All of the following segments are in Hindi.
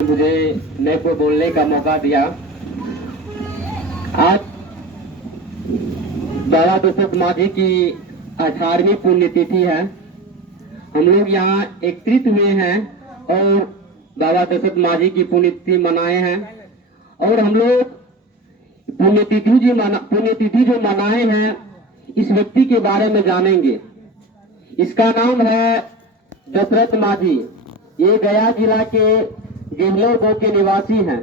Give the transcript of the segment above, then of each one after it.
मुझे मेरे को बोलने का मौका दिया। आज बाबा दशरथ मांझी की 18वीं पुण्यतिथि है। हम लोग यहाँ एकत्रित हुए हैं और बाबा दशरथ मांझी की पुण्यतिथि मनाए हैं। और हम लोग पुण्यतिथि जो मनाए हैं, इस व्यक्ति के बारे में जानेंगे। इसका नाम है दशरथ मांझी। ये गया जिला के गेहलों गांव के निवासी हैं।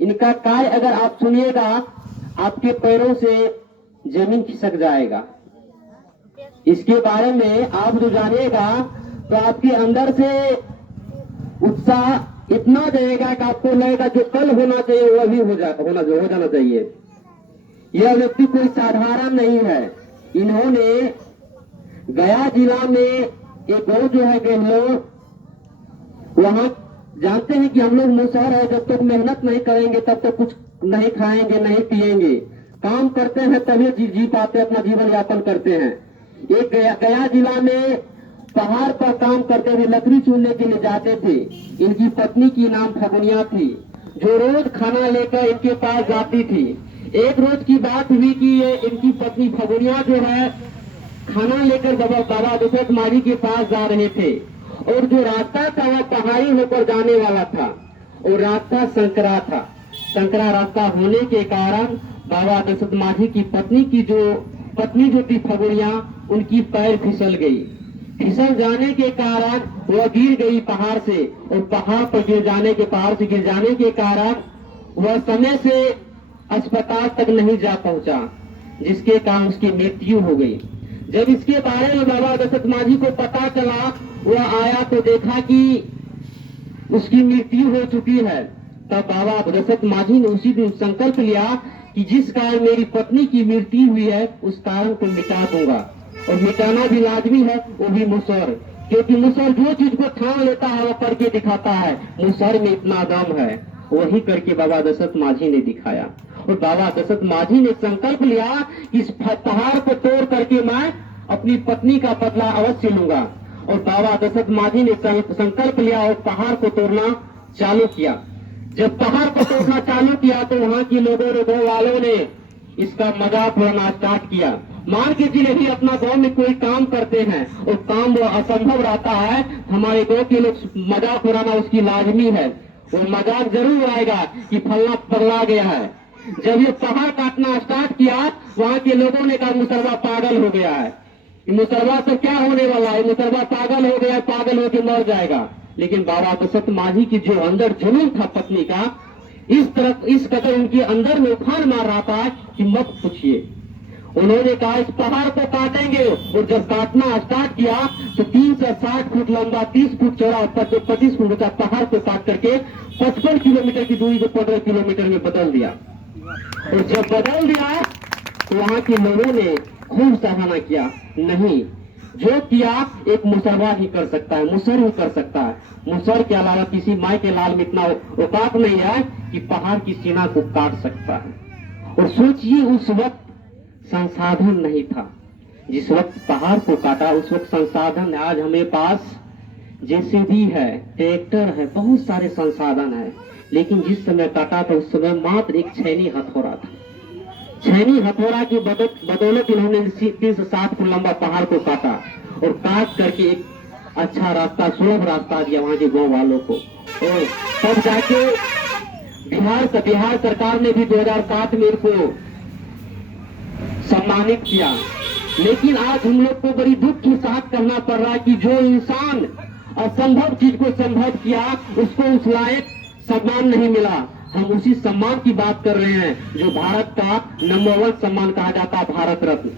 इनका कार्य अगर आप सुनिएगा, आपके पैरों से जमीन खिसक जाएगा। इसके बारे में आप जो जानिएगा तो आपके अंदर से उत्साह इतना जाएगा कि आपको लगेगा जो कल होना चाहिए वह भी हो जाना चाहिए। यह व्यक्ति कोई साधारण नहीं है। इन्होंने गया जिला में एक गांव जो है गेहलों, वहां जानते हैं कि हम लोग मुसहर है, जब तक मेहनत नहीं करेंगे तब तक कुछ नहीं खाएंगे, नहीं पिएंगे। काम करते हैं तभी जी पाते, अपना जीवन यापन करते हैं। एक गया जिला में पहाड़ पर काम करते हुए लकड़ी चुनने के लिए जाते थे। इनकी पत्नी की नाम फगुनिया थी, जो रोज खाना लेकर इनके पास जाती थी। एक रोज की बात हुई कि ये इनकी पत्नी फगुनिया जो है खाना लेकर बाबा दशरथ मांझी के पास जा रहे थे, और जो रास्ता था वह पहाड़ी होकर जाने वाला था, और रास्ता संकरा था। संकरा रास्ता होने के कारण बाबा दशरथ मांझी की पत्नी जो थी फगुनिया, उनकी पैर फिसल गई। फिसल जाने के कारण वह गिर गई पहाड़ से, और पहाड़ से गिर जाने के कारण वह समय से अस्पताल तक नहीं जा पहुंचा, जिसके कारण उसकी मृत्यु हो गई। जब इसके बारे में बाबा दशरथ मांझी को पता चला, वह आया तो देखा कि उसकी मृत्यु हो चुकी है। तब बाबा दशरथ मांझी ने उसी दिन संकल्प लिया कि जिस कारण मेरी पत्नी की मृत्यु हुई है, उस कारण को मिटा दूंगा। और मिटाना भी लाजमी है, वो भी मुसहर, क्योंकि मुसहर जो चीज को ठान लेता है वह करके दिखाता है। मुसहर में इतना दम है, वही करके बाबा दशरथ मांझी ने दिखाया। और बाबा दशरथ मांझी ने संकल्प लिया कि इस पहाड़ को तोड़ करके मैं अपनी पत्नी का बदला अवश्य लूंगा। और बाबा दशरथ मांझी ने संकल्प लिया और पहाड़ को तोड़ना चालू किया। जब पहाड़ को तोड़ना चालू किया तो वहां की गाँव वालों ने इसका मजाक उड़ाना स्टार्ट किया। मान के चलिए भी अपना गांव में कोई काम करते हैं और काम वो असंभव रहता है, हमारे गांव के लोग मजाक उड़ाना उसकी लाजमी है। वो मजाक जरूर आएगा कि फलना पगला गया है। जब ये पहाड़ काटना स्टार्ट किया, वहां के लोगों ने कहा मुसरवा पागल हो गया है, मुसरवा से क्या होने वाला है, मुसरवा पागल हो गया, पागल होकर मर जाएगा। लेकिन बाबा दशरथ मांझी की जो अंदर जुनून था पत्नी का, इस कदर उनके अंदर में उफान मार रहा था कि मत पूछिए। उन्होंने कहा इस पहाड़ को काटेंगे, और जब काटना स्टार्ट किया तो 360 फुट लंबा, 30 फुट चौड़ा, 25 फुट ऊंचा पहाड़ को काट करके 55 किलोमीटर की दूरी को 15 किलोमीटर में बदल दिया। और जब बदल दिया तो वहां के लोगों ने खूब सराहना किया। नहीं, जो किया एक मुसरवा ही कर सकता है, मुसहर ही कर सकता है। मुसहर के अलावा किसी माई के लाल में इतना औकात नहीं है कि पहाड़ की सीना को काट सकता है। और सोचिए, उस वक्त संसाधन नहीं था। जिस वक्त पहाड़ को काटा उस वक्त संसाधन, आज हमें पास जेसीबी है, ट्रैक्टर है, बहुत सारे संसाधन है। लेकिन जिस समय काटा था उस समय मात्र एक छैनी हथौड़ा था। छैनी हथौड़ा की बदौलत इन्होंने 360 फुट लंबा पहाड़ को काटा, और काट करके एक अच्छा रास्ता, सुलभ रास्ता दिया वहां के गांव वालों को। और तब जाके बिहार सरकार ने भी 2007 में इनको सम्मानित किया। लेकिन आज हम लोग को बड़ी दुख के साथ कहना पड़ रहा है कि जो इंसान असंभव चीज को संभव किया, उसको उस लायक सम्मान नहीं मिला। हम उसी सम्मान की बात कर रहे हैं जो भारत का नंबर 1 सम्मान कहा जाता है, भारत रत्न।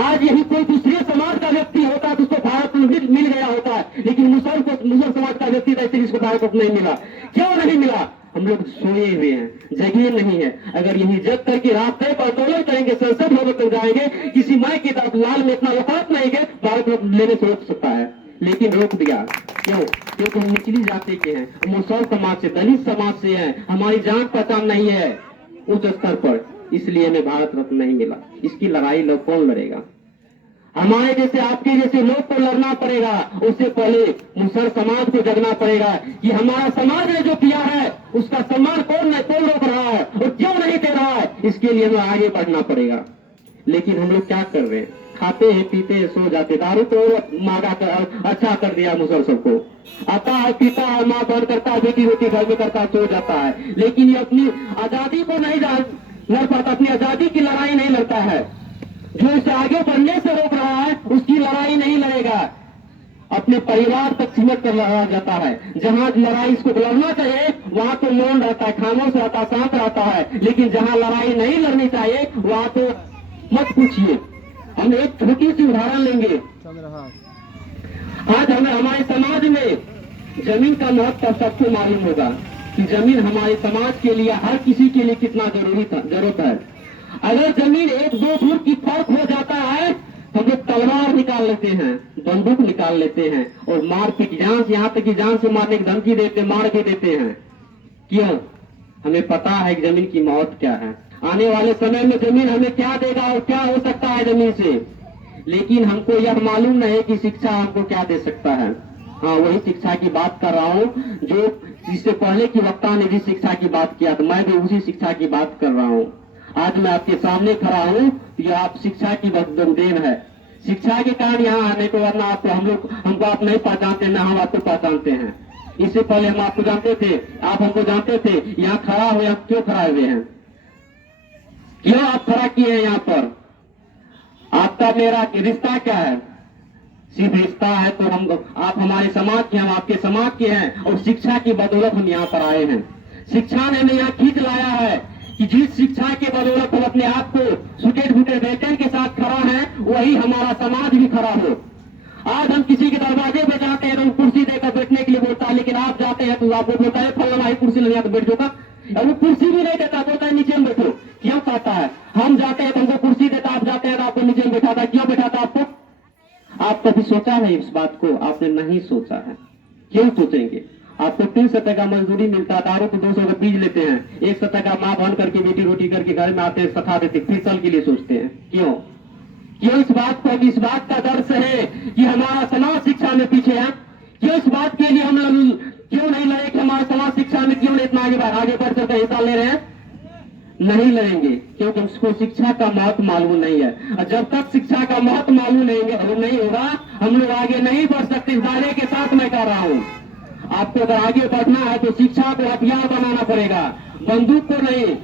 आज यही कोई दूसरे समाज का व्यक्ति होता तो उसको भारत रत्न मिल गया होता है, लेकिन मुसहर समाज का व्यक्ति था, इसलिए इसको भारत रत्न नहीं मिला। क्यों नहीं मिला? हम लोग सोए हुए हैं, जगे नहीं है। अगर यही जग करके रास्ते पर आंदोलन करेंगे, संसद भवन तक जाएंगे, किसी माई की तरफ लाल में इतना औकात नहीं है भारत रत्न लेने से रोक सकता है, लेकिन रोक दिया। क्यों? क्योंकि हम निचली जाति के हैं, मुसहर समाज से, दलित समाज से हैं, हमारी जान पहचान नहीं है उच्च स्तर पर, इसलिए हमें भारत रत्न नहीं मिला। इसकी लड़ाई लोग कौन लड़ेगा? हमारे जैसे आपके जैसे लोग को लड़ना पड़ेगा। उससे पहले मुसहर समाज को जगना पड़ेगा कि हमारा समाज ने जो किया है उसका सम्मान कौन रोक रहा है और क्यों नहीं दे रहा है, इसके लिए हमें आगे बढ़ना पड़ेगा। लेकिन हम लोग क्या कर रहे हैं, खाते हैं पीते हैं सो जाते। दारू तो मांगा कर अच्छा कर दिया मुसहर सबको, आता है पीता है, माँ बहन करता है, बेटी रोटी घर में करता है, सो जाता है। लेकिन ये अपनी आजादी को नहीं लड़ पाता, अपनी आजादी की लड़ाई नहीं लड़ता है। जो इसे आगे बढ़ने से रोक रहा है उसकी लड़ाई नहीं लड़ेगा, अपने परिवार तक सीमित कर लड़ा जाता है। जहां लड़ाई इसको लड़ना चाहिए वहां तो मौन रहता है, खामोश रहता है, शांत रहता है। लेकिन जहां लड़ाई नहीं लड़नी चाहिए वहां तो मत पूछिए। हम एक छोटी सी उदाहरण लेंगे। आज हमें हमारे समाज में जमीन का महत्व सबको मालूम होगा कि जमीन हमारे समाज के लिए, हर किसी के लिए कितना जरूरत है। अगर जमीन 1-2 फुट की फर्क हो जाता है तो हम लोग तलवार निकाल लेते हैं, बंदूक निकाल लेते हैं और मार पीट, जान से, यहाँ तक कि जान से मारने की धमकी देते, मार भी देते हैं। क्यों? हमें पता है कि जमीन की मौत क्या है, आने वाले समय में जमीन हमें क्या देगा और क्या हो सकता है जमीन से। लेकिन हमको यह मालूम नहीं है कि शिक्षा हमको क्या दे सकता है। हाँ, वही शिक्षा की बात कर रहा हूँ जो इससे पहले की वक्ता ने भी शिक्षा की बात किया, तो मैं भी उसी शिक्षा की बात कर रहा हूँ। आज मैं आपके सामने खड़ा हूँ, ये आप शिक्षा की देन है। शिक्षा के कारण यहाँ आने को, वरना आपको हमको आप नहीं पहचानते, ना हम आपको पहचानते हैं। इससे पहले हम आपको जानते थे, आप हमको जानते थे। यहाँ खड़ा हुए, आप क्यों खड़ा हुए हैं, क्यों आप खड़ा किए हैं यहाँ पर? आपका मेरा रिश्ता क्या है? सिर्फ रिश्ता है तो आप हमारे समाज के, हम आपके समाज के हैं और शिक्षा की बदौलत हम यहाँ पर आए हैं। शिक्षा ने हमें यहाँ खींच लाया है कि जिस शिक्षा के बदौलत हम अपने आप को सुटेड फुटेड बेटन के साथ खड़ा है, वही हमारा समाज भी खड़ा हो। आज हम किसी के दरवाजे पे जाते हैं तो हम कुर्सी देकर बैठने के लिए बोलता है, लेकिन आप जाते हैं तो आपको बोलता है फल हमारी कुर्सी ले तो बैठ जाओगा, और वो कुर्सी भी नहीं देता, बोलता है नीचे में बैठो। क्यों कहता है? हम जाते हैं तो हमको कुर्सी देता, आप जाते हैं तो आपको नीचे में बैठाता। क्यों बैठाता आपको? आप कभी सोचा है इस बात को? आपने नहीं सोचा है। क्यों सोचेंगे? आपको 300 टका मजदूरी मिलता है, दारू को 200 का बीज लेते हैं, 100 टका माँ बहन करके बेटी रोटी करके घर में आते हैं, सखा देते, फिर साल के लिए सोचते हैं। क्यों? क्यों इस बात को? इस बात का डर से है कि हमारा समाज शिक्षा में पीछे है। क्यों इस बात के लिए हम लोग क्यों नहीं लड़े कि हमारा समाज शिक्षा में क्यों इतना आगे बढ़ चलकर हिस्सा ले रहे हैं? नहीं लड़ेंगे क्योंकि उसको शिक्षा का महत्व मालूम नहीं है। और जब तक शिक्षा का महत्व मालूम नहीं होगा हम लोग आगे नहीं बढ़ सकते। इस दायरे के साथ मैं कह रहा हूँ, आपको अगर आगे बढ़ना है तो शिक्षा को हथियार बनाना पड़ेगा, बंदूक को नहीं,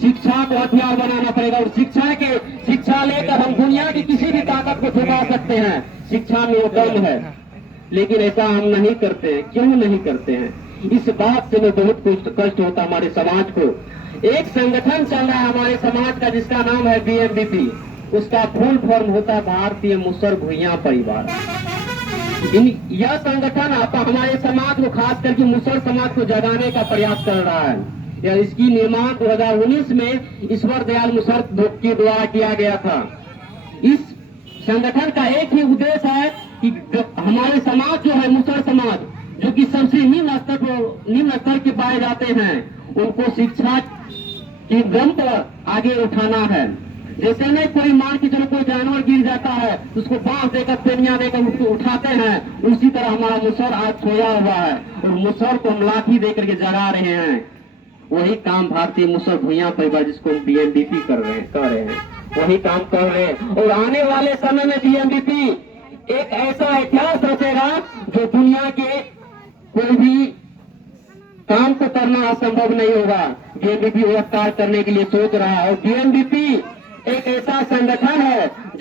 शिक्षा को हथियार बनाना पड़ेगा। और शिक्षा लेकर हम दुनिया की किसी भी ताकत को ठुकरा सकते हैं। शिक्षा में वो दम है, लेकिन ऐसा हम नहीं करते हैं। क्यों नहीं करते हैं? इस बात से बहुत कुछ कष्ट होता हमारे समाज को। एक संगठन चल रहा है हमारे समाज का जिसका नाम है BMBP, उसका फुल फॉर्म होता है भारतीय मुसहर भुइयां परिवार। यह संगठन हमारे समाज को, खास करके मुसहर समाज को जगाने का प्रयास कर रहा है। इसकी निर्माण 2019 में ईश्वर दयाल मुसहर के द्वारा किया गया था। इस संगठन का एक ही उद्देश्य है कि हमारे समाज जो है, मुसहर समाज, जो कि सबसे निम्न स्तर के पाए जाते हैं, उनको शिक्षा की दम पर आगे उठाना है। जैसे नहीं कोई मान के चलो कोई जानवर गिर जाता है तो उसको बांस देकर, पेनिया देकर उसको उठाते हैं, उसी तरह हमारा मुसहर आज सोया हुआ है और मुसहर को हम लाठी देकर के जगा रहे हैं। वही काम भारतीय मुसहर भुइयां परिवार, जिसको हम BMBP कर रहे हैं, वही काम कर रहे हैं। और आने वाले समय में BMBP एक ऐसा इतिहास रचेगा जो दुनिया के कोई भी काम को करना असंभव नहीं होगा। BMBP वह कार्य करने के लिए सोच रहा है। और BMBP एक ऐसा संगठन है